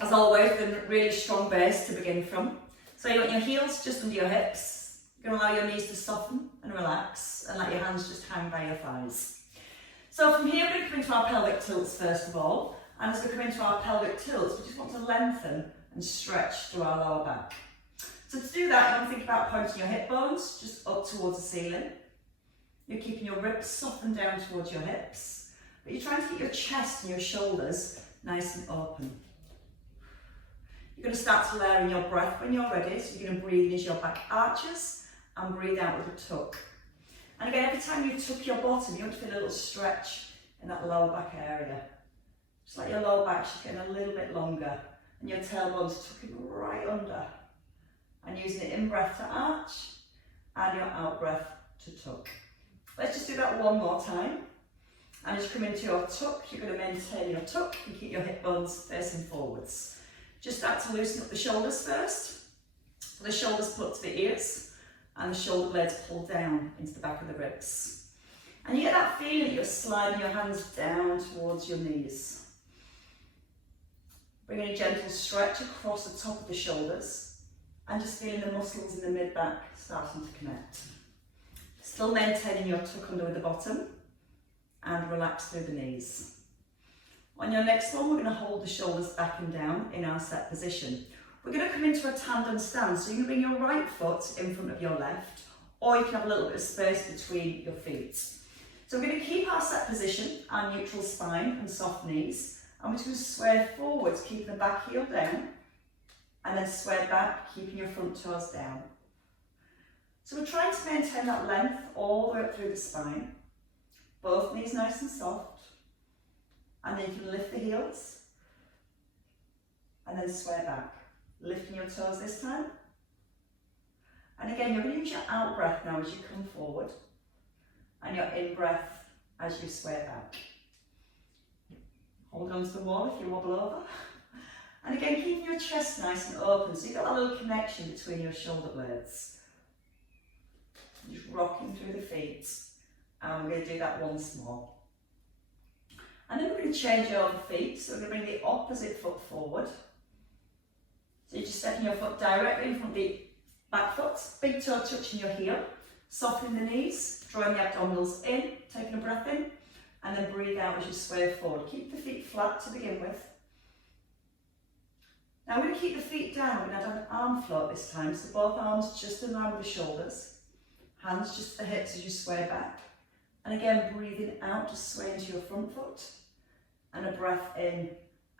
As always, with a really strong base to begin from. So you want your heels just under your hips. You're going to allow your knees to soften and relax and let your hands just hang by your thighs. So from here, we're going to come into our pelvic tilts first of all. And as we come into our pelvic tilts, we just want to lengthen and stretch through our lower back. So to do that, you want to think about pointing your hip bones just up towards the ceiling. You're keeping your ribs softened down towards your hips, but you're trying to keep your chest and your shoulders nice and open. You're going to start to layer in your breath when you're ready, so you're going to breathe in as your back arches and breathe out with a tuck. And again, every time you tuck your bottom, you want to feel a little stretch in that lower back area. Just like your lower back's just getting a little bit longer and your tailbone's tucking right under. And using the in-breath to arch and your out-breath to tuck. Let's just do that one more time. And as you come into your tuck, you're going to maintain your tuck and keep your hip bones facing forwards. Just start to loosen up the shoulders first. So the shoulders pull up to the ears and the shoulder blades pull down into the back of the ribs. And you get that feeling that you're sliding your hands down towards your knees. Bringing a gentle stretch across the top of the shoulders and just feeling the muscles in the mid-back starting to connect. Still maintaining your tuck under with the bottom and relax through the knees. On your next one, we're going to hold the shoulders back and down in our set position. We're going to come into a tandem stance, so you can bring your right foot in front of your left, or you can have a little bit of space between your feet. So we're going to keep our set position, our neutral spine and soft knees, and we're just going to sway forwards, keeping the back heel down, and then sway back, keeping your front toes down. So we're trying to maintain that length all the way up through the spine, both knees nice and soft. And then you can lift the heels and then sway back. Lifting your toes this time. And again, you're going to use your out breath now as you come forward and your in breath as you sway back. Hold on to the wall if you wobble over. And again, keeping your chest nice and open so you've got that little connection between your shoulder blades. Just rocking through the feet. And we're going to do that once more. And then we're going to change over feet, so we're going to bring the opposite foot forward. So you're just stepping your foot directly in front of the back foot, big toe touching your heel, softening the knees, drawing the abdominals in, taking a breath in, and then breathe out as you sway forward. Keep the feet flat to begin with. Now we're going to keep the feet down, we're going to have an arm float this time, so both arms just in line with the shoulders, hands just to the hips as you sway back. And again, breathing out to sway into your front foot. And a breath in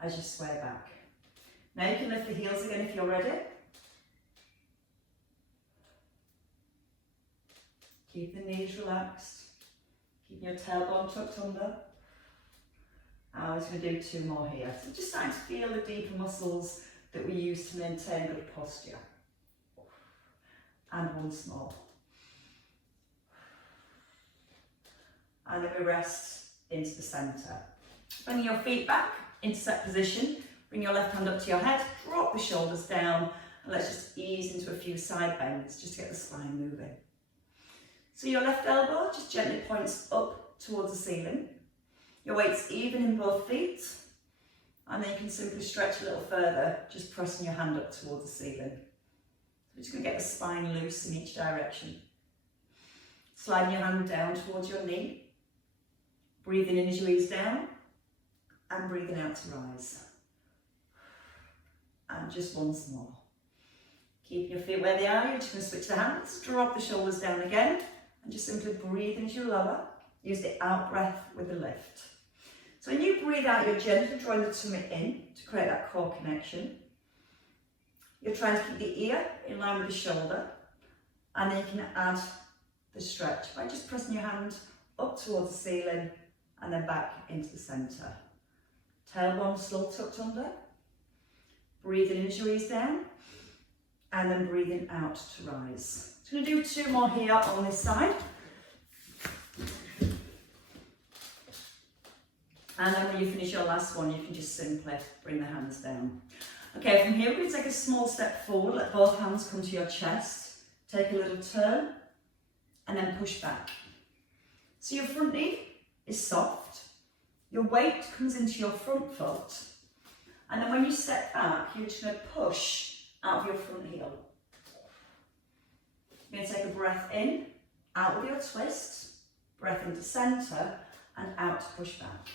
as you sway back. Now you can lift the heels again if you're ready. Keep the knees relaxed. Keep your tailbone tucked under. And we're just going to do two more here. So just starting to feel the deeper muscles that we use to maintain good posture. And once more. And then we rest into the centre. Bring your feet back into set position. Bring your left hand up to your head. Drop the shoulders down. And let's just ease into a few side bends just to get the spine moving. So your left elbow just gently points up towards the ceiling. Your weight's even in both feet. And then you can simply stretch a little further, just pressing your hand up towards the ceiling. We're just going to get the spine loose in each direction. Sliding your hand down towards your knee. Breathing in as you ease down. And breathing out to rise. And just once more. Keep your feet where they are. You're just going to switch the hands. Drop the shoulders down again. And just simply breathe in as you lower. Use the out breath with the lift. So when you breathe out, you're gently drawing the tummy in to create that core connection. You're trying to keep the ear in line with the shoulder. And then you can add the stretch by just pressing your hand up towards the ceiling and then back into the centre. Tailbone still tucked under. Breathing in as you ease down. And then breathing out to rise. So we're going to do two more here on this side. And then when you finish your last one, you can just simply bring the hands down. Okay, from here we're going to take a small step forward. Let both hands come to your chest. Take a little turn. And then push back. So your front knee is soft. Your weight comes into your front foot. And then when you step back, you're just going to push out of your front heel. You're going to take a breath in, out with your twist, breath into centre, and out to push back.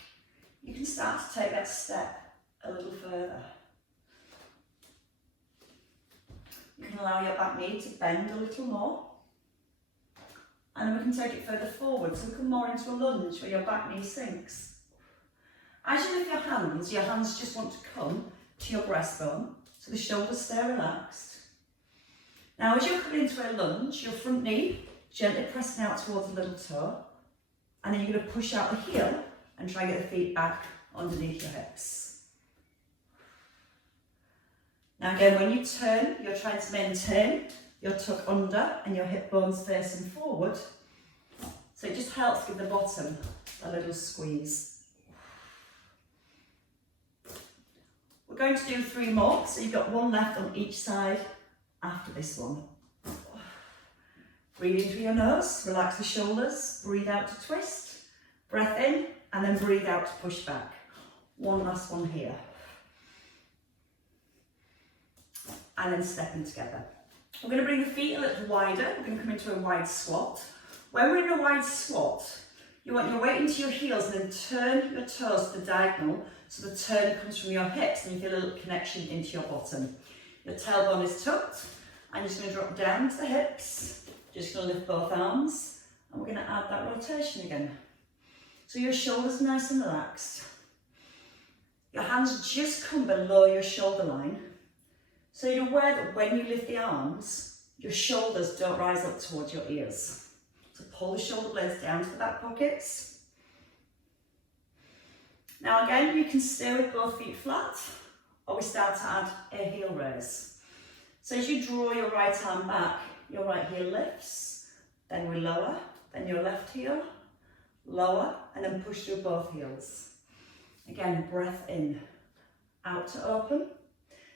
You can start to take that step a little further. You can allow your back knee to bend a little more. And then we can take it further forward, so we come more into a lunge where your back knee sinks. As you lift your hands just want to come to your breastbone, so the shoulders stay relaxed. Now as you're coming into a lunge, your front knee gently pressing out towards the little toe, and then you're going to push out the heel and try and get the feet back underneath your hips. Now again, when you turn, you're trying to maintain your tuck under and your hip bones facing forward. So it just helps give the bottom a little squeeze. We're going to do 3 more, so you've got 1 left on each side after this one. Breathe in through your nose, relax the shoulders, breathe out to twist, breath in, and then breathe out to push back. 1 last one here. And then stepping together. We're going to bring the feet a little wider. We're going to come into a wide squat. When we're in a wide squat, you want your weight into your heels and then turn your toes to the diagonal so the turn comes from your hips and you feel a little connection into your bottom. Your tailbone is tucked and you're just going to drop down to the hips. Just going to lift both arms and we're going to add that rotation again. So your shoulders are nice and relaxed. Your hands just come below your shoulder line. So you're aware that when you lift the arms, your shoulders don't rise up towards your ears. So pull the shoulder blades down to the back pockets. Now again, you can stay with both feet flat, or we start to add a heel raise. So as you draw your right arm back, your right heel lifts, then we lower, then your left heel, lower, and then push through both heels. Again, breath in, out to open.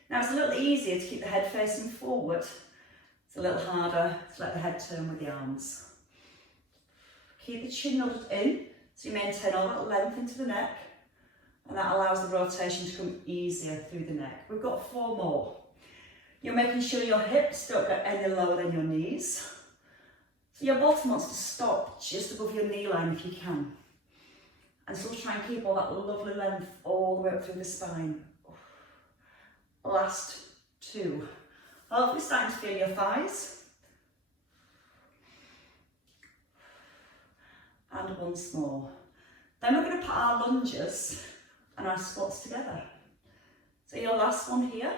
Now it's a little easier to keep the head facing forward. It's a little harder to let the head turn with the arms. Keep the chin nodded in, so you maintain all that length into the neck, and that allows the rotation to come easier through the neck. We've got 4 more. You're making sure your hips don't get any lower than your knees. So your bottom wants to stop just above your knee line if you can. And still try and keep all that lovely length all the way up through the spine. Last 2. Hopefully starting to feel your thighs. And once more. Then we're going to put our lunges and our squats together. So your last one here,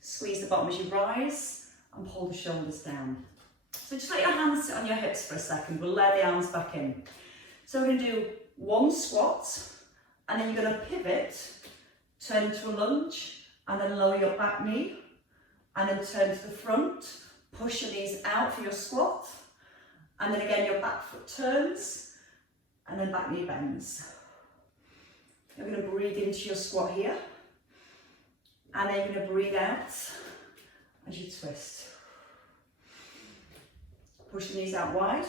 squeeze the bottom as you rise and pull the shoulders down. So just let your hands sit on your hips for a second. We'll lay the arms back in. So we're going to do 1 squat and then you're going to pivot, turn into a lunge, and then lower your back knee, and then turn to the front, push your knees out for your squat, and then again your back foot turns, and then back knee bends. You're going to breathe into your squat here, and then you're going to breathe out as you twist. Push the knees out wide,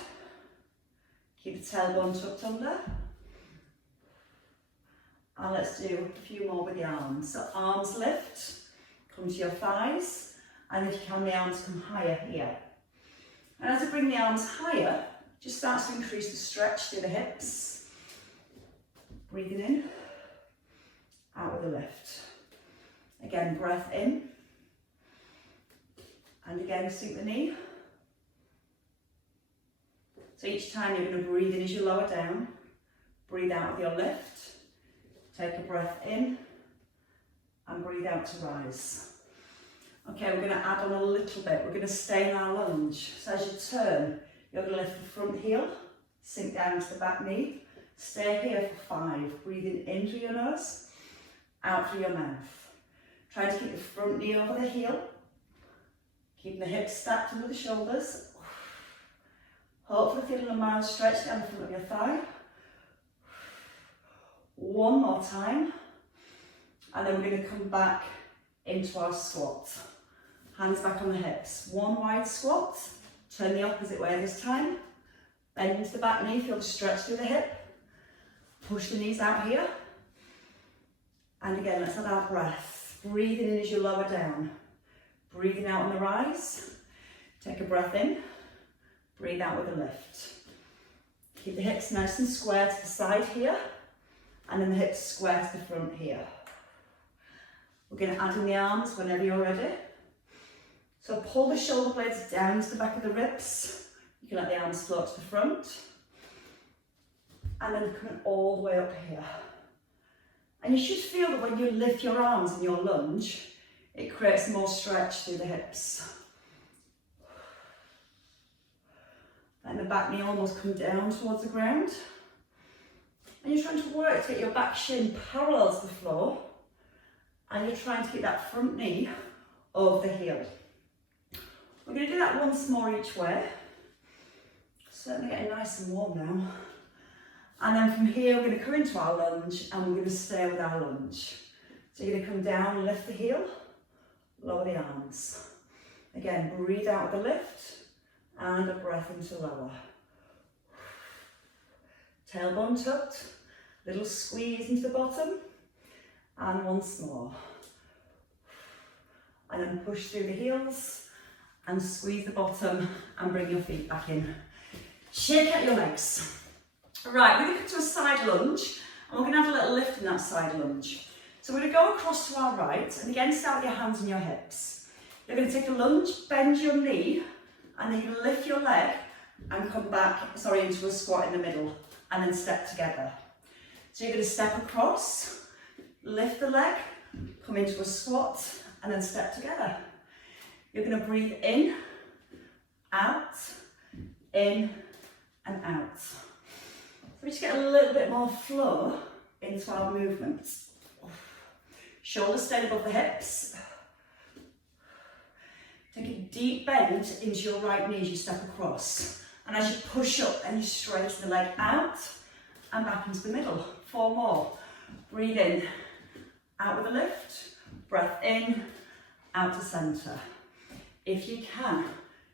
keep the tailbone tucked under. And let's do a few more with the arms. So arms lift, come to your thighs, and if you can, the arms come higher here. And as you bring the arms higher, just start to increase the stretch through the hips. Breathing in, out with a lift. Again, breath in, and again, sink the knee. So each time you're going to breathe in as you lower down, breathe out with your lift. Take a breath in and breathe out to rise. Okay, we're going to add on a little bit. We're going to stay in our lunge. So as you turn, you're going to lift the front heel, sink down to the back knee. Stay here for 5. Breathing in through your nose, out through your mouth. Try to keep the front knee over the heel. Keeping the hips stacked under the shoulders. Hopefully feeling a mild stretch down the front of your thigh. 1 more time, and then we're going to come back into our squat. Hands back on the hips. 1 wide squat, turn the opposite way this time. Bend into the back knee, feel the stretch through the hip. Push the knees out here. And And again, let's add our breath. Breathing in as you lower down. Breathing out on the rise. Take a breath in. Breathe out with a lift. Keep the hips nice and square to the side here. And then the hips square to the front here. We're going to add in the arms whenever you're ready. So pull the shoulder blades down to the back of the ribs. You can let the arms float to the front. And then coming all the way up here. And you should feel that when you lift your arms in your lunge, it creates more stretch through the hips. Let the back knee almost come down towards the ground. And you're trying to work to get your back shin parallel to the floor. And you're trying to keep that front knee over the heel. We're going to do that once more each way. Certainly getting nice and warm now. And then from here, we're going to come into our lunge and we're going to stay with our lunge. So you're going to come down, lift the heel, lower the arms. Again, breathe out with a lift and a breath into lower. Tailbone tucked, little squeeze into the bottom. And once more. And then push through the heels and squeeze the bottom and bring your feet back in. Shake out your legs. Right, we're going to come to a side lunge and we're going to have a little lift in that side lunge. So we're going to go across to our right and again start with your hands on your hips. You're going to take a lunge, bend your knee and then you're going to lift your leg and come back, into a squat in the middle and then step together. So you're going to step across, lift the leg, come into a squat and then step together. You're going to breathe in, out, in and out. So we just get a little bit more flow into our movements. Shoulders stay above the hips. Take a deep bend into your right knee as you step across. And as you push up and you straighten the leg out and back into the middle. 4 more. Breathe in, out with a lift. Breath in, out to centre. If you can,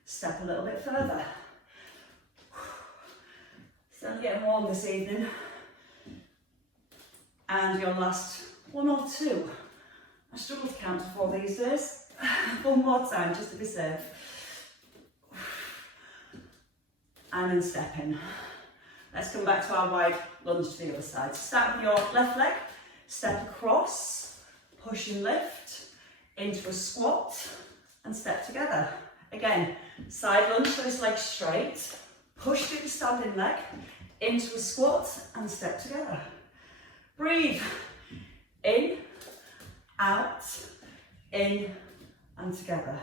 step a little bit further. Still getting warm this evening. And your last 1 or 2. I struggle to count to 4 these days. 1 more time, just to be safe. And then step in. Let's come back to our wide lunge to the other side. Start with your left leg, step across, push and lift, into a squat, and step together. Again, side lunge, so this leg straight, push through the standing leg, into a squat, and step together. Breathe, in, out, in, and together.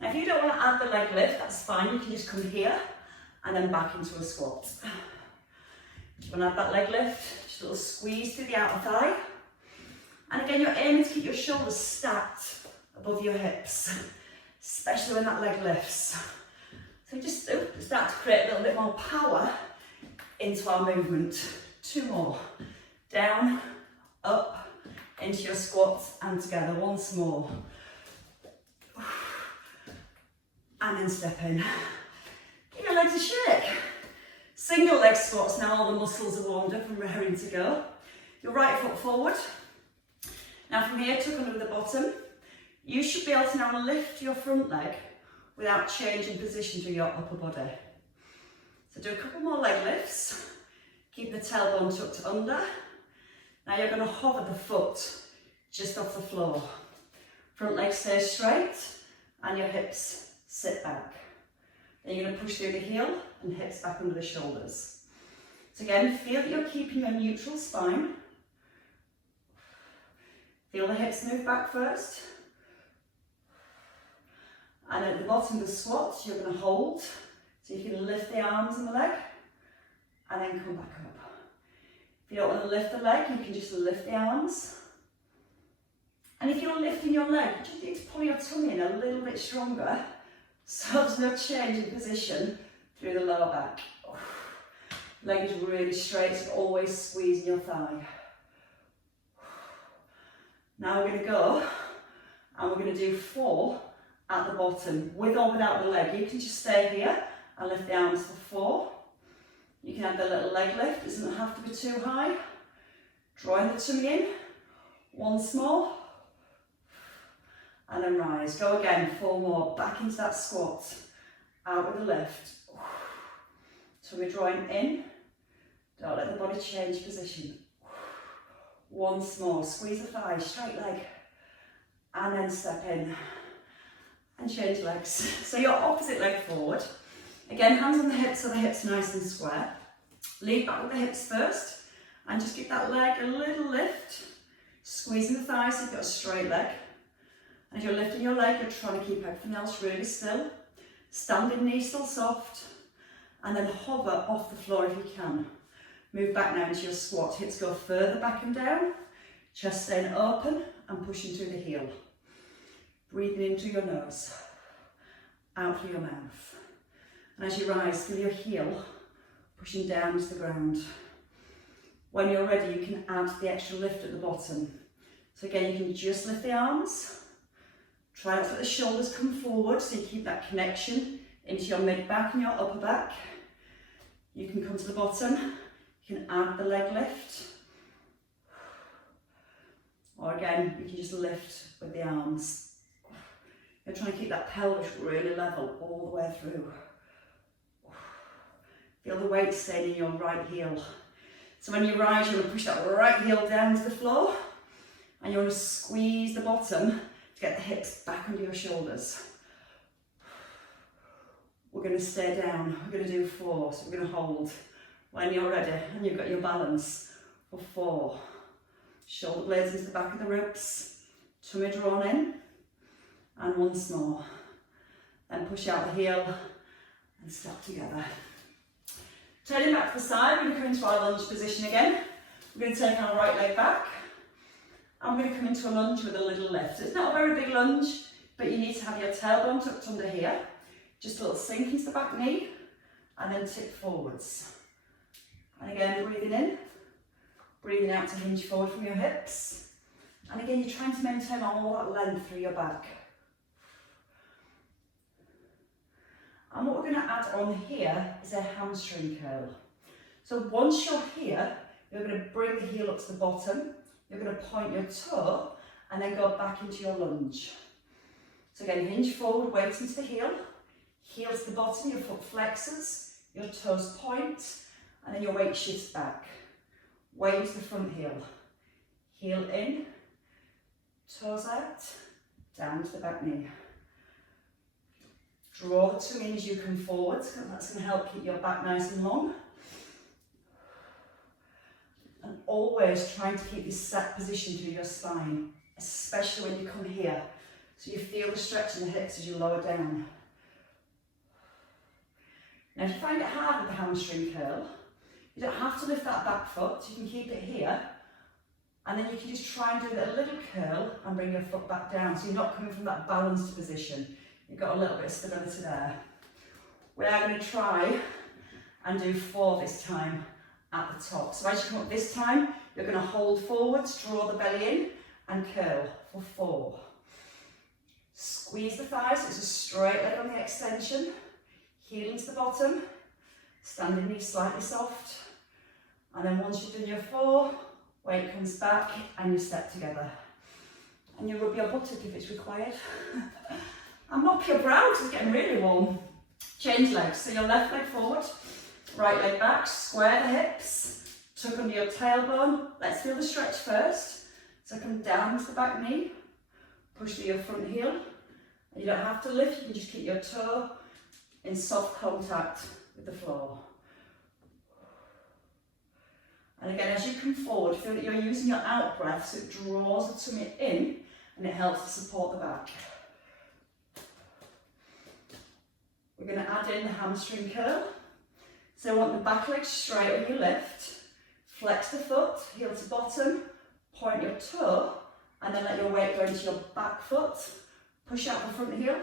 Now if you don't want to add the leg lift, that's fine, you can just come here, and then back into a squat. If you want to add that leg lift, just a little squeeze through the outer thigh. And again, you're aiming to keep your shoulders stacked above your hips, especially when that leg lifts. So just start to create a little bit more power into our movement. 2 more. Down, up, into your squat and together. Once more. And then step in. Give your legs a shake. Single leg squats, now all the muscles are warmed up and raring to go. Your right foot forward. Now from here, tuck under the bottom. You should be able to now lift your front leg without changing position to your upper body. So do a couple more leg lifts. Keep the tailbone tucked under. Now you're going to hover the foot just off the floor. Front leg stays straight and your hips sit back. Then you're going to push through the heel and hips back under the shoulders. So again, feel that you're keeping a neutral spine. Feel the hips move back first. And at the bottom of the squat, you're going to hold. So you can lift the arms and the leg and then come back up. If you don't want to lift the leg, you can just lift the arms. And if you're lifting your leg, you just need to pull your tummy in a little bit stronger so there's no change in position through the lower back. Leg is really straight, so always squeezing your thigh. Now we're going to go and we're going to do 4 at the bottom, with or without the leg. You can just stay here and lift the arms for 4. You can have the little leg lift, it doesn't have to be too high. Drawing the tummy in. Once more. And then rise. Go again, 4 more. Back into that squat. Out with the lift. So we're drawing in. Don't let the body change position. Once more. Squeeze the thighs, straight leg. And then step in. And change legs. So your opposite leg forward. Again, hands on the hips so the hips are nice and square. Lead back with the hips first. And just give that leg a little lift. Squeezing the thighs so you've got a straight leg. As you're lifting your leg, you're trying to keep everything else really still. Standing knee still soft. And then hover off the floor if you can. Move back now into your squat. Hips go further back and down. Chest staying open and pushing through the heel. Breathing in through your nose. Out through your mouth. And as you rise, feel your heel pushing down to the ground. When you're ready, you can add the extra lift at the bottom. So again, you can just lift the arms. Try not to let the shoulders come forward so you keep that connection into your mid-back and your upper back. You can come to the bottom. You can add the leg lift. Or again, you can just lift with the arms. You're trying to keep that pelvis really level all the way through. Feel the weight staying in your right heel. So when you rise, you want to push that right heel down to the floor. And you want to squeeze the bottom to get the hips back under your shoulders. We're going to stay down. We're going to do 4. So we're going to hold. When you're ready and you've got your balance for 4. Shoulder blades into the back of the ribs. Tummy drawn in. And once more. Then push out the heel and step together. Turning back to the side, we're going to come into our lunge position again. We're going to take our right leg back. And we're going to come into a lunge with a little lift. It's not a very big lunge, but you need to have your tailbone tucked under here. Just a little sink into the back knee, and then tip forwards. And again, breathing in, breathing out to hinge forward from your hips. And again, you're trying to maintain all that length through your back. And what we're going to add on here is a hamstring curl. So once you're here, you're going to bring the heel up to the bottom. You're going to point your toe and then go back into your lunge. So again, hinge forward, weight into the heel. Heel to the bottom, your foot flexes, your toes point, and then your weight shifts back. Weight into the front heel. Heel in, toes out, down to the back knee. Draw the tongue in as you come forward, and that's going to help keep your back nice and long. And always trying to keep this set position through your spine, especially when you come here. So you feel the stretch in the hips as you lower down. Now if you find it hard with the hamstring curl, you don't have to lift that back foot, you can keep it here. And then you can just try and do a little curl and bring your foot back down. So you're not coming from that balanced position. You've got a little bit of stability there. We are going to try and do 4 this time at the top. So as you come up this time, you're going to hold forwards, draw the belly in and curl for 4. Squeeze the thighs, so it's a straight leg on the extension. Heel into the bottom, standing knee slightly soft. And then once you've done your 4, weight comes back and you step together. And you rub your buttock if it's required. And mop your brow because it's getting really warm. Change legs, so your left leg forward, right leg back, square the hips, tuck under your tailbone. Let's feel the stretch first. So come down to the back knee, push to your front heel. And you don't have to lift, you can just keep your toe in soft contact with the floor. And again, as you come forward, feel that you're using your out breath, so it draws the tummy in and it helps to support the back. We're going to add in the hamstring curl. So I want the back leg straight when you lift. Flex the foot, heel to bottom, point your toe, and then let your weight go into your back foot. Push out the front heel,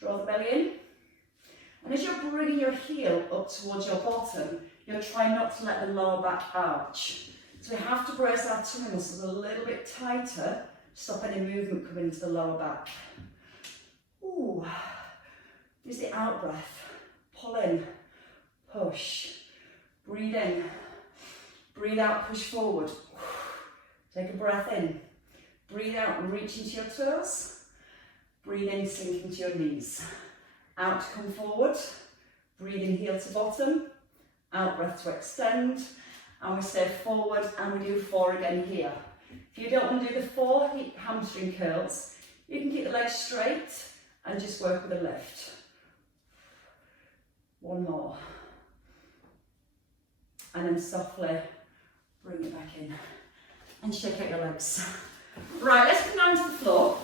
draw the belly in. And as you're bringing your heel up towards your bottom, you're trying not to let the lower back arch. So we have to brace our tummy muscles a little bit tighter, stop any movement coming into the lower back. Ooh. Use the out breath. Pull in, push, breathe in, breathe out, push forward. Take a breath in, Breathe out, reach into your toes. Breathe in, sink into your knees. Out, come forward. Breathe in, heel to bottom. Out, breath to extend. And we stay forward and we do 4 again here. If you don't want to do the 4 hamstring curls, you can keep the legs straight and just work with a lift. 1 more. And then softly bring it back in and shake out your legs. Right, let's come down to the floor.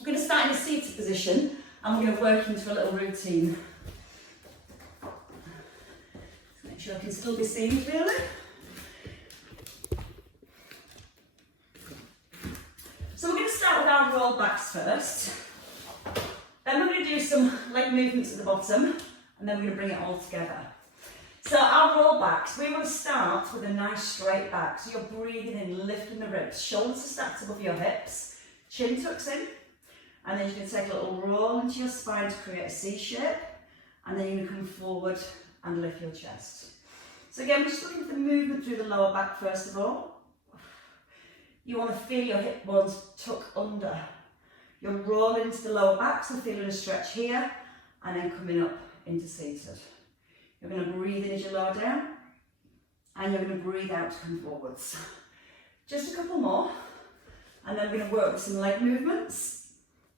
We're going to start in a seated position and we're going to work into a little routine. Make sure I can still be seen clearly. So we're going to start with our roll backs first. Then we're going to do some leg movements at the bottom and then we're going to bring it all together. So our roll backs, we want to start with a nice straight back. So you're breathing in, lifting the ribs, shoulders are stacked above your hips, chin tucks in, and then you're going to take a little roll into your spine to create a C shape, and then you're going to come forward and lift your chest. So again, we're just looking for the movement through the lower back first of all. You want to feel your hip bones tuck under. You're rolling into the lower back, so feeling a stretch here, and then coming up into seated. You're going to breathe in as you lower down, and you're going to breathe out to come forwards. Just a couple more, and then we're going to work with some leg movements,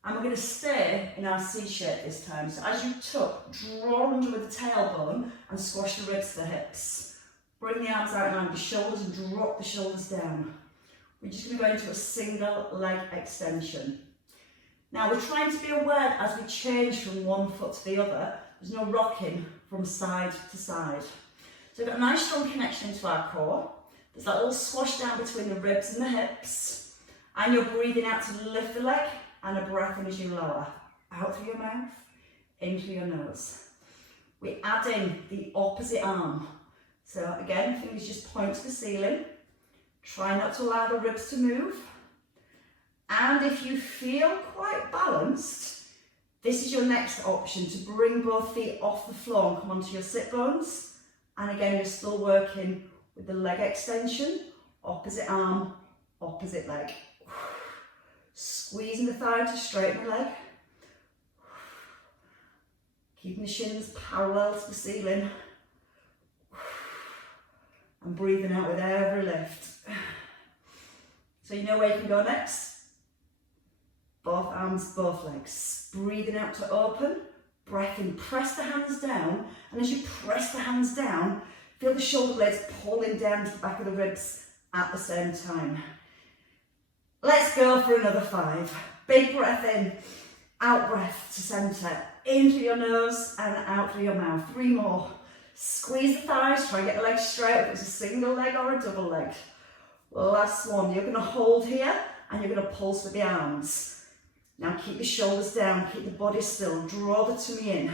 and we're going to stay in our C shape this time. So as you tuck, draw under with the tailbone and squash the ribs to the hips. Bring the arms out in line with the shoulders and drop the shoulders down. We're just going to go into a single leg extension. Now we're trying to be aware as we change from one foot to the other, there's no rocking from side to side. So we've got a nice strong connection into our core. There's that little squash down between the ribs and the hips. And you're breathing out to lift the leg and a breath in as you lower. Out through your mouth, in through your nose. We add in the opposite arm. So again, fingers just point to the ceiling. Try not to allow the ribs to move. And if you feel quite balanced, this is your next option, to bring both feet off the floor and come onto your sit bones. And again, you're still working with the leg extension, opposite arm, opposite leg. Squeezing the thigh to straighten the leg. Keeping the shins parallel to the ceiling. And breathing out with every lift. So you know where you can go next? Both arms, both legs. Breathing out to open, breath in, press the hands down, and as you press the hands down, feel the shoulder blades pulling down to the back of the ribs at the same time. Let's go for another 5. Big breath in, out breath to centre, in through your nose and out through your mouth. 3 more. Squeeze the thighs, try and get the legs straight, if it's a single leg or a double leg. Last one, you're going to hold here and you're going to pulse with the arms. Now keep the shoulders down, keep the body still, draw the tummy in.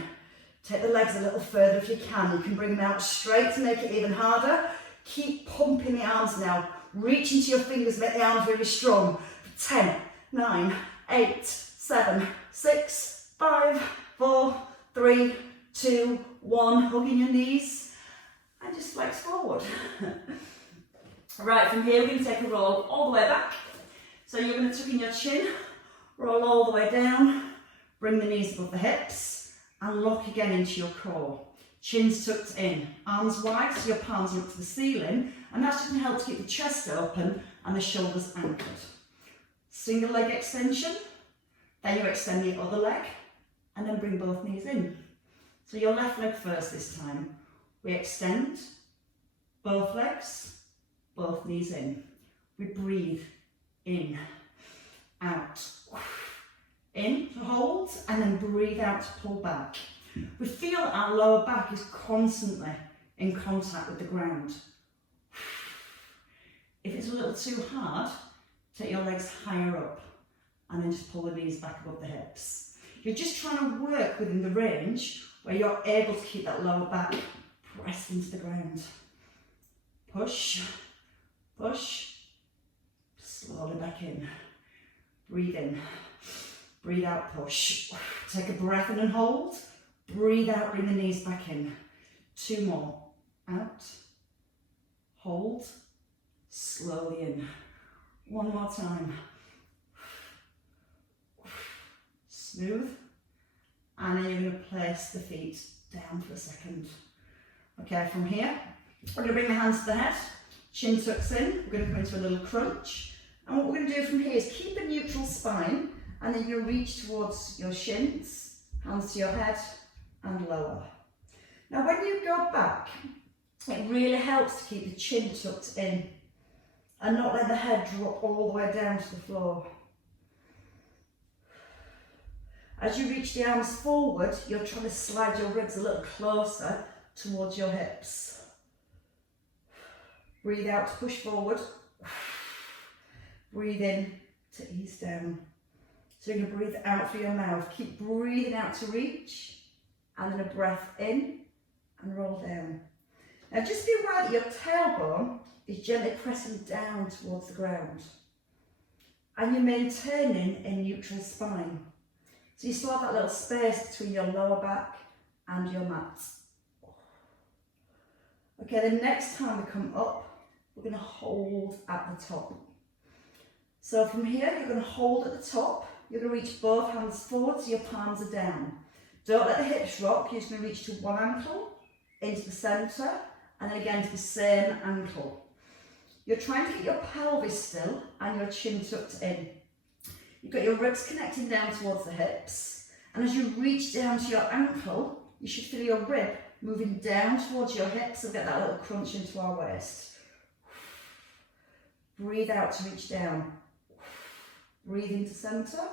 Take the legs a little further if you can. You can bring them out straight to make it even harder. Keep pumping the arms now. Reach into your fingers, make the arms really strong. 10, 9, 8, 7, 6, 5, 4, 3, 2, 1. Hugging your knees and just flex forward. Right, from here we're going to take a roll all the way back. So you're going to tuck in your chin, roll all the way down, bring the knees above the hips and lock again into your core. Chin's tucked in, arms wide so your palms are up to the ceiling, and that's just going to help to keep the chest open and the shoulders anchored. Single leg extension, then you extend the other leg and then bring both knees in. So your left leg first this time. We extend, both legs, both knees in. We breathe in, out, in to hold, and then breathe out to pull back. We feel that our lower back is constantly in contact with the ground. If it's a little too hard, take your legs higher up and then just pull the knees back above the hips. You're just trying to work within the range where you're able to keep that lower back pressed into the ground. Push, push, slowly back in. Breathe in, breathe out, push. Take a breath in and hold. Breathe out, bring the knees back in. 2 more. Out, hold, slowly in. 1 more time. smooth. And then you're going to place the feet down for a second. Okay, from here, we're going to bring the hands to the head, chin tucks in, we're going to come into a little crunch. And what we're going to do from here is keep a neutral spine, and then you're going to reach towards your shins, hands to your head, and lower. Now when you go back, it really helps to keep the chin tucked in and not let the head drop all the way down to the floor. As you reach the arms forward, you're trying to slide your ribs a little closer towards your hips. Breathe out to push forward. Breathe in to ease down. So you're going to breathe out through your mouth. Keep breathing out to reach, and then a breath in and roll down. Now just be aware that your tailbone is gently pressing down towards the ground, and you're maintaining a neutral spine. So you still have that little space between your lower back and your mat. Okay, the next time we come up, we're going to hold at the top. So from here, you're going to hold at the top. You're going to reach both hands forward so your palms are down. Don't let the hips rock. You're just going to reach to one ankle, into the centre, and then again to the same ankle. You're trying to get your pelvis still and your chin tucked in. You've got your ribs connecting down towards the hips, and as you reach down to your ankle, you should feel your rib moving down towards your hips and get that little crunch into our waist. Breathe out to reach down. Breathe into centre.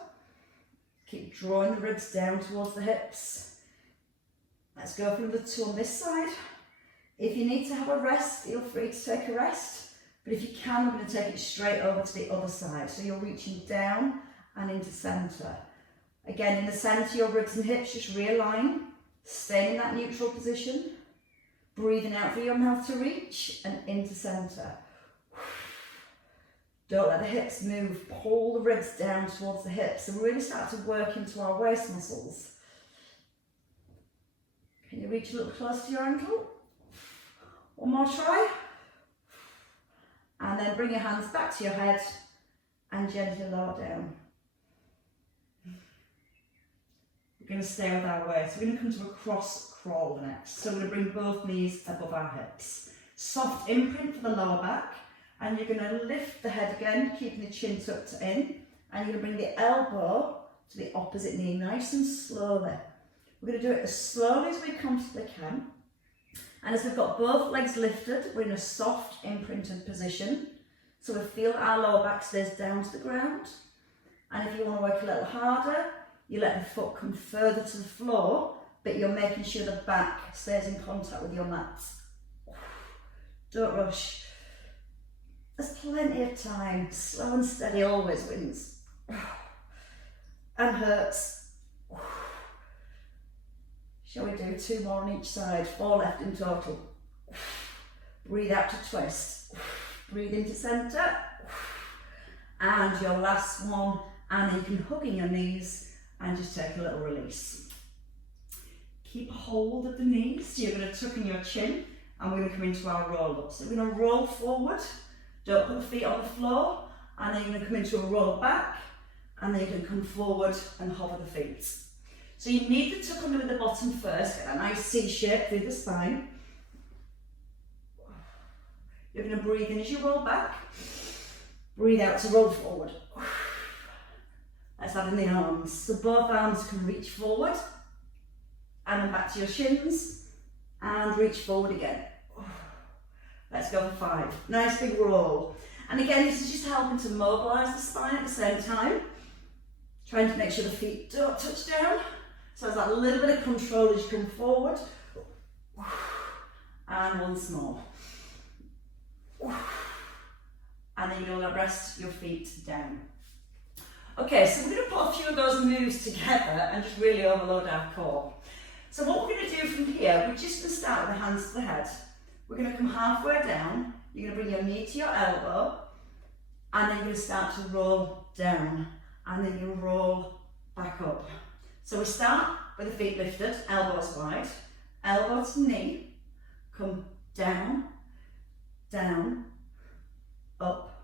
Keep drawing the ribs down towards the hips. Let's go for another two on this side. If you need to have a rest, feel free to take a rest, but if you can, we're going to take it straight over to the other side. So you're reaching down and into centre. Again, in the centre, your ribs and hips just realign, stay in that neutral position, breathing out through your mouth to reach and into centre. Don't let the hips move, pull the ribs down towards the hips and really start to work into our waist muscles. Can you reach a little closer to your ankle? One more try. And then bring your hands back to your head and gently lower down. We're going to stay with our waist. We're going to come to a cross crawl next. So we're going to bring both knees above our hips. Soft imprint for the lower back. And you're going to lift the head again, keeping the chin tucked in. And you're going to bring the elbow to the opposite knee, nice and slowly. We're going to do it as slowly as we comfortably can. And as we've got both legs lifted, we're in a soft imprinted position. So we feel our lower back stays down to the ground. And if you want to work a little harder, you let the foot come further to the floor, but you're making sure the back stays in contact with your mat. Don't rush. There's plenty of time. Slow and steady always wins. And hurts. Shall we do two more on each side? 4 left in total. Breathe out to twist. Breathe into centre. And your last one. And you can hook in your knees and just take a little release. Keep hold of the knees. So you're going to tuck in your chin and we're going to come into our roll up. So we're going to roll forward. Don't put the feet on the floor. And then you're going to come into a roll back. And then you can come forward and hover the feet. So you need to tuck under with the bottom first, get a nice C shape through the spine. You're going to breathe in as you roll back. Breathe out to roll forward. Let's add in the arms. So both arms can reach forward. And then back to your shins. And reach forward again. Let's go for 5. Nice big roll. And again, this is just helping to mobilise the spine at the same time. Trying to make sure the feet don't touch down. So there's that little bit of control as you come forward. And once more. And then you'll rest your feet down. Okay, so we're going to put a few of those moves together and just really overload our core. So what we're going to do from here, we're just going to start with the hands to the head. We're going to come halfway down. You're going to bring your knee to your elbow. And then you're going to start to roll down. And then you roll back up. So we start with the feet lifted, elbows wide, elbow to knee, come down, down, up,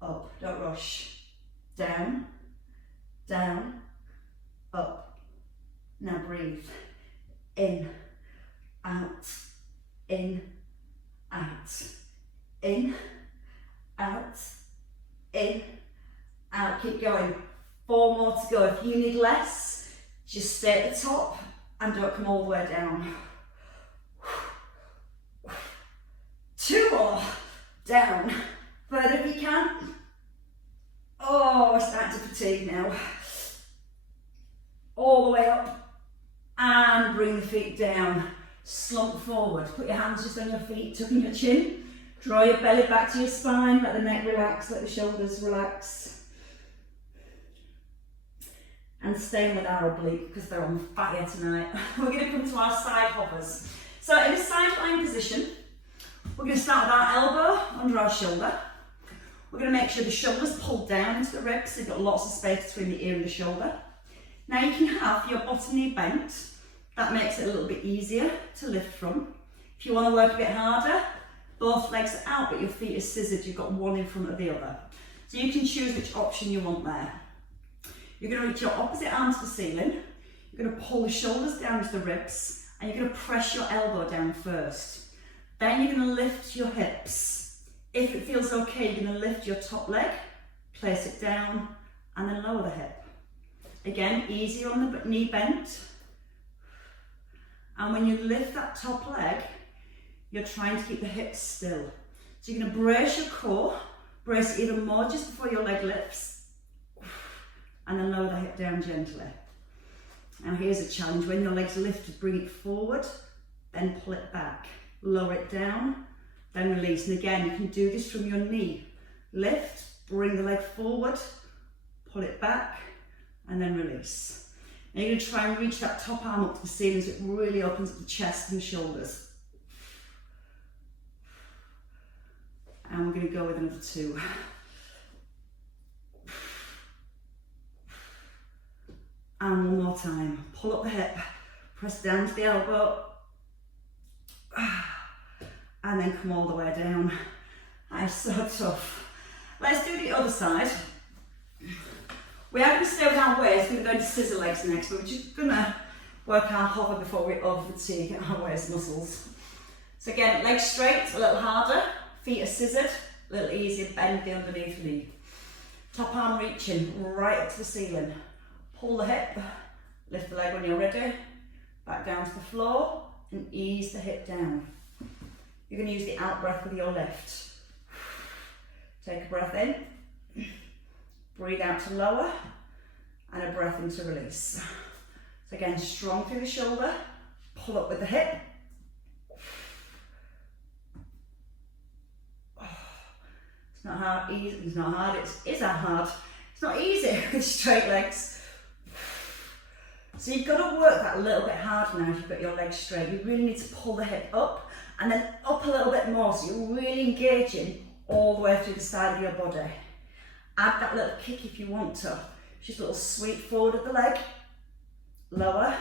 up, don't rush, down, down, up. Now breathe. In, out, in, out, in, out, in, out. Keep going. 4 more to go. If you need less, just stay at the top and don't come all the way down. 2 more. Down. Further if you can. Oh, we're starting to fatigue now. All the way up. And bring the feet down. Slump forward. Put your hands just on your feet, tucking your chin. Draw your belly back to your spine. Let the neck relax, let the shoulders relax. And staying with our oblique because they're on fire tonight. We're going to come to our side hoppers. So in a side lying position, we're going to start with our elbow under our shoulder. We're going to make sure the shoulder's pulled down into the ribs, so you've got lots of space between the ear and the shoulder. Now you can have your bottom knee bent. That makes it a little bit easier to lift from. If you want to work a bit harder, both legs are out but your feet are scissored, you've got one in front of the other. So you can choose which option you want there. You're going to reach your opposite arm to the ceiling. You're going to pull the shoulders down to the ribs and you're going to press your elbow down first. Then you're going to lift your hips. If it feels okay, you're going to lift your top leg, place it down and then lower the hip. Again, easier on the knee bent. And when you lift that top leg, you're trying to keep the hips still. So you're going to brace your core, brace it even more just before your leg lifts, and then lower the hip down gently. Now here's a challenge. When your leg's lifted, bring it forward, then pull it back. Lower it down, then release. And again, you can do this from your knee. Lift, bring the leg forward, pull it back, and then release. Now you're going to try and reach that top arm up to the ceiling so it really opens up the chest and the shoulders. And we're going to go with another 2. And one more time. Pull up the hip, press down to the elbow, and then come all the way down. That is so tough. Let's do the other side. We are going to stay with our waist. We're going to scissor legs next, but we're just going to work our hover before we over fatigue our waist muscles. So again, legs straight, a little harder. Feet are scissored, a little easier. Bend the underneath knee. Top arm reaching right up to the ceiling. Pull the hip, lift the leg when you're ready. Back down to the floor and ease the hip down. You're going to use the out breath with your lift. Take a breath in. Breathe out to lower and a breath in to release. So again, strong through the shoulder, pull up with the hip. It's not hard, easy, it's not hard, it's hard. It's not easy with straight legs. So you've got to work that a little bit harder now if you've got your legs straight. You really need to pull the hip up and then up a little bit more so you're really engaging all the way through the side of your body. Add that little kick if you want to. Just a little sweep forward of the leg, lower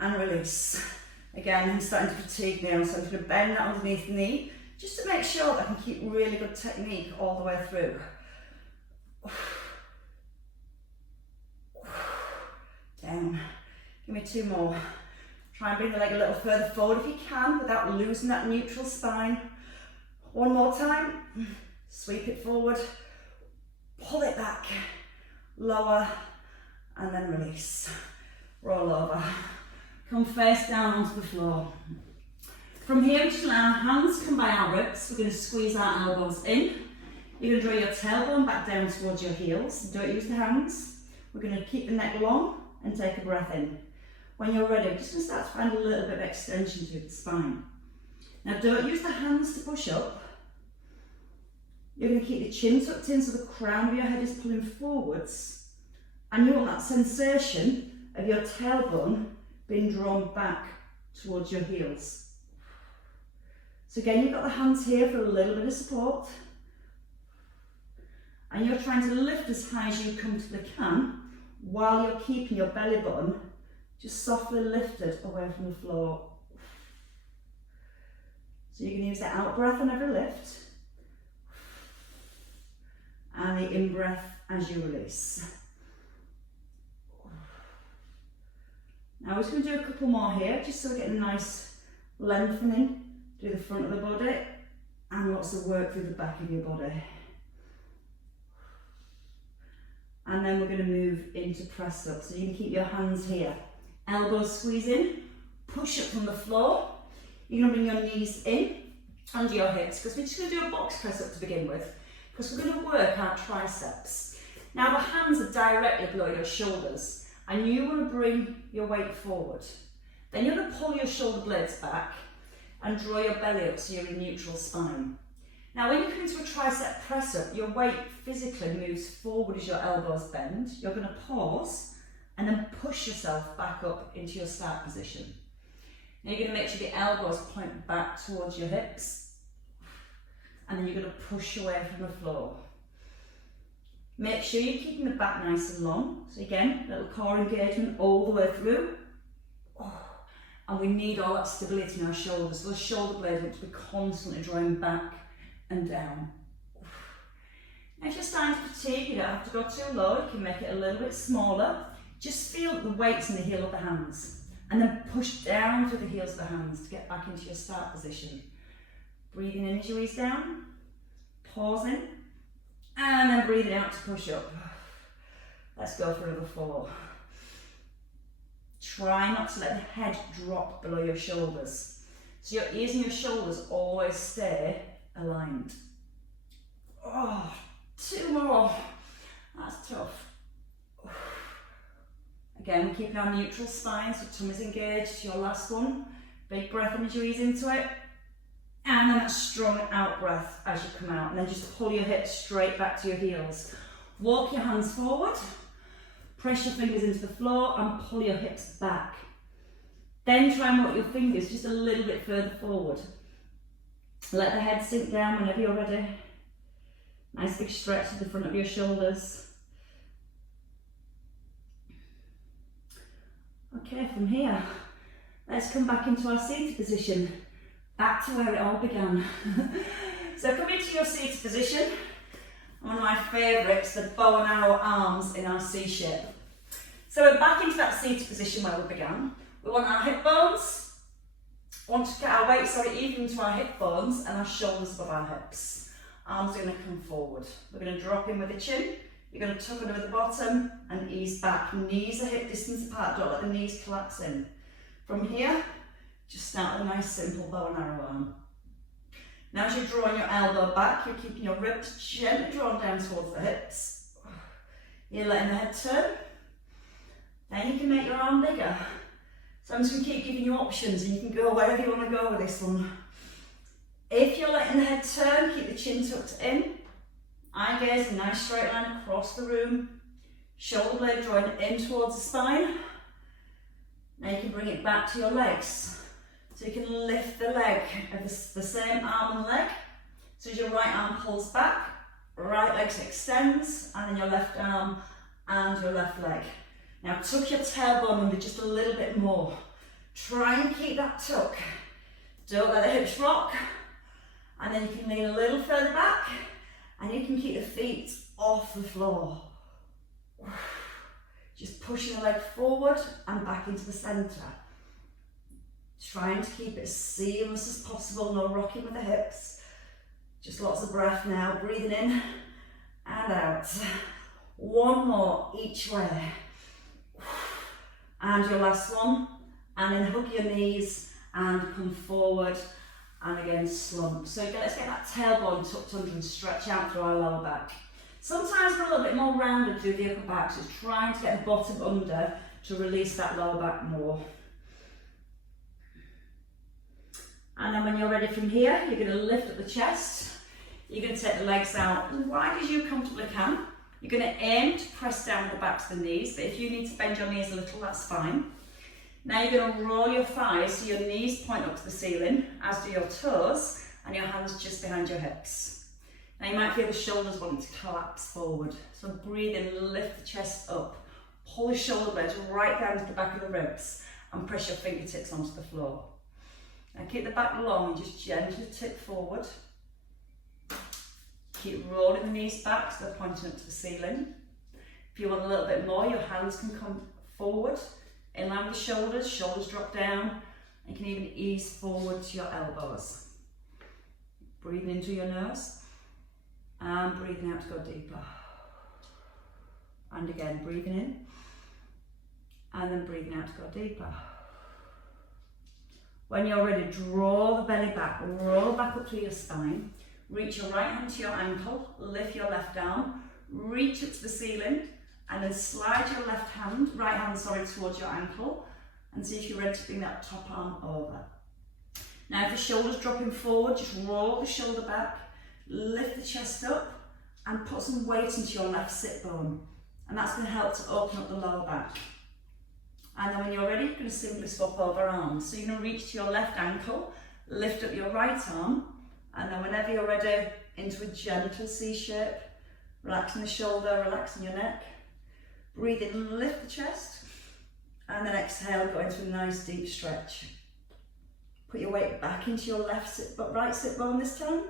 and release. Again, I'm starting to fatigue now, so I'm just going to bend that underneath the knee just to make sure that I can keep really good technique all the way through. Down. Give me 2 more. Try and bring the leg a little further forward if you can without losing that neutral spine. 1 more time. Sweep it forward. Pull it back, lower, and then release. Roll over. Come face down onto the floor. From here, we just let our hands come by our ribs. We're going to squeeze our elbows in. You're going to draw your tailbone back down towards your heels. Don't use the hands. We're going to keep the neck long and take a breath in. When you're ready, we're just going to start to find a little bit of extension to the spine. Now, don't use the hands to push up. You're going to keep the chin tucked in so the crown of your head is pulling forwards, and you want that sensation of your tailbone being drawn back towards your heels. So again, you've got the hands here for a little bit of support, and you're trying to lift as high as you comfortably can while you're keeping your belly button just softly lifted away from the floor. So you can use the out breath on every lift and the in breath as you release. Now we're just going to do a couple more here, just so we get a nice lengthening through the front of the body and lots of work through the back of your body. And then we're going to move into press up. So you can keep your hands here. Elbows squeeze in, push up from the floor. You're going to bring your knees in under your hips, because we're just going to do a box press up to begin with, because we're going to work our triceps. Now the hands are directly below your shoulders, and you want to bring your weight forward. Then you're going to pull your shoulder blades back and draw your belly up so you're in neutral spine. Now when you come into a tricep press up, your weight physically moves forward as your elbows bend. You're going to pause and then push yourself back up into your start position. Now you're going to make sure the elbows point back towards your hips, and then you're going to push away from the floor. Make sure you're keeping the back nice and long. So again, little core engagement all the way through. And we need all that stability in our shoulders. So the shoulder blades want to be constantly drawing back and down. Now if you're starting to fatigue, you don't have to go too low. You can make it a little bit smaller. Just feel the weights in the heel of the hands, and then push down through the heels of the hands to get back into your start position. Breathing in as you ease down, pausing, and then breathing out to push up. Let's go for another 4. Try not to let the head drop below your shoulders. So your ears and your shoulders always stay aligned. 2 more. That's tough. Again, we're keeping our neutral spine, so tummy's engaged. Your last one. Big breath in as you ease into it. And then a strong out breath as you come out. And then just pull your hips straight back to your heels. Walk your hands forward. Press your fingers into the floor and pull your hips back. Then try and walk your fingers just a little bit further forward. Let the head sink down whenever you're ready. Nice big stretch to the front of your shoulders. Okay, from here, let's come back into our seated position. Back to where it all began. So come into your seated position. One of my favourites, the bow and arrow arms in our C shape. So we're back into that seated position where we began. We want our hip bones, want to get our weight even to our hip bones and our shoulders above our hips. Arms are going to come forward. We're going to drop in with the chin. You're going to tuck under the bottom and ease back. Knees are hip distance apart, don't let the knees collapse in. From here, just start with a nice simple bow and arrow arm. Now as you're drawing your elbow back, you're keeping your ribs gently drawn down towards the hips. You're letting the head turn. Then you can make your arm bigger. So I'm just going to keep giving you options and you can go wherever you want to go with this one. If you're letting the head turn, keep the chin tucked in. Eye gaze, a nice straight line across the room. Shoulder blade drawing in towards the spine. Now you can bring it back to your legs. So you can lift the leg of the same arm and leg. So as your right arm pulls back, right leg extends, and then your left arm and your left leg. Now tuck your tailbone under just a little bit more. Try and keep that tuck. Don't let the hips rock. And then you can lean a little further back, and you can keep the feet off the floor. Just pushing the leg forward and back into the centre. Trying to keep it as seamless as possible, no rocking with the hips. Just lots of breath now, breathing in and out. 1 more each way. And your last one. And then hook your knees and come forward. And again, slump. So let's get that tailbone tucked under and stretch out through our lower back. Sometimes we're a little bit more rounded through the upper back, so trying to get the bottom under to release that lower back more. And then when you're ready from here, you're going to lift up the chest. You're going to take the legs out as wide as you comfortably can. You're going to aim to press down the back to the knees, but if you need to bend your knees a little, that's fine. Now you're going to roll your thighs so your knees point up to the ceiling, as do your toes, and your hands just behind your hips. Now you might feel the shoulders wanting to collapse forward. So breathe in, lift the chest up, pull the shoulder blades right down to the back of the ribs, and press your fingertips onto the floor. Now keep the back long and just gently tip forward. Keep rolling the knees back so they're pointing up to the ceiling. If you want a little bit more, your hands can come forward. In line with the shoulders, shoulders drop down. You can even ease forward to your elbows. Breathing into your nose and breathing out to go deeper. And again, breathing in and then breathing out to go deeper. When you're ready, draw the belly back, roll back up through your spine, reach your right hand to your ankle, lift your left arm, reach up to the ceiling, and then slide your right hand towards your ankle, and see if you're ready to bring that top arm over. Now if the shoulder's dropping forward, just roll the shoulder back, lift the chest up, and put some weight into your left sit bone. And that's going to help to open up the lower back. And then when you're ready, you're going to simply swap over arms. So you're going to reach to your left ankle, lift up your right arm, and then whenever you're ready, into a gentle C shape, relaxing the shoulder, relaxing your neck. Breathe in, lift the chest, and then exhale, go into a nice deep stretch. Put your weight back into your right sit bone this time,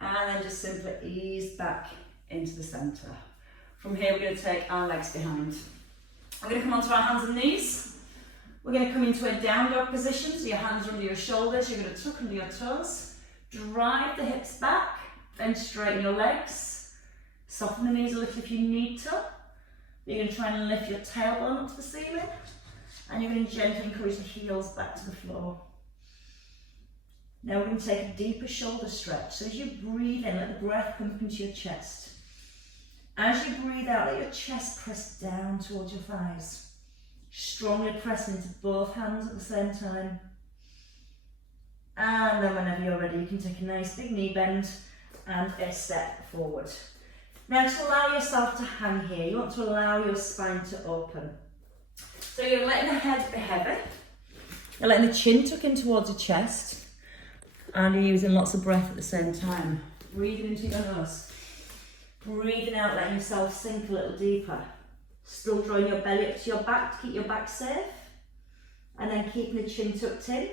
and then just simply ease back into the centre. From here, we're going to take our legs behind. We're going to come onto our hands and knees. We're going to come into a down dog position, so your hands are under your shoulders, you're going to tuck under your toes, drive the hips back, then straighten your legs, soften the knees a little if you need to. You're going to try and lift your tailbone up to the ceiling, and you're going to gently encourage the heels back to the floor. Now we're going to take a deeper shoulder stretch, so as you breathe in, let the breath come up into your chest. As you breathe out, let your chest press down towards your thighs. Strongly press into both hands at the same time. And then whenever you're ready, you can take a nice big knee bend and a step forward. Now to allow yourself to hang here, you want to allow your spine to open. So you're letting the head be heavy. You're letting the chin tuck in towards your chest. And you're using lots of breath at the same time. Breathing into your nose. Breathing out, letting yourself sink a little deeper. Still drawing your belly up to your back to keep your back safe. And then keeping the chin tucked in.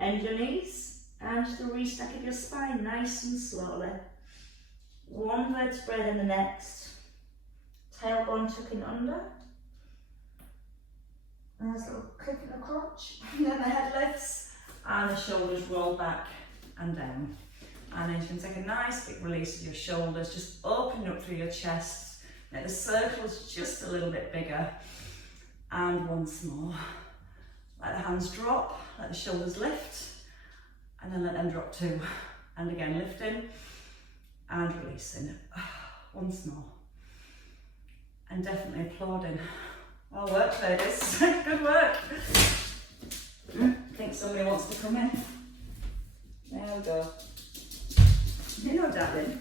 End your knees. And just a restack of your spine, nice and slowly. One vertebrae then the next. Tailbone tucking under. And there's a little kick in the crotch. And then the head lifts. And the shoulders roll back and down. And then you can take a nice big release of your shoulders, just open up through your chest. Make the circles just a little bit bigger. And once more. Let the hands drop, let the shoulders lift, and then let them drop too. And again, lifting and releasing. Once more. And definitely applauding. Well worked, ladies. Good work. I think somebody wants to come in. There we go. You know, darling.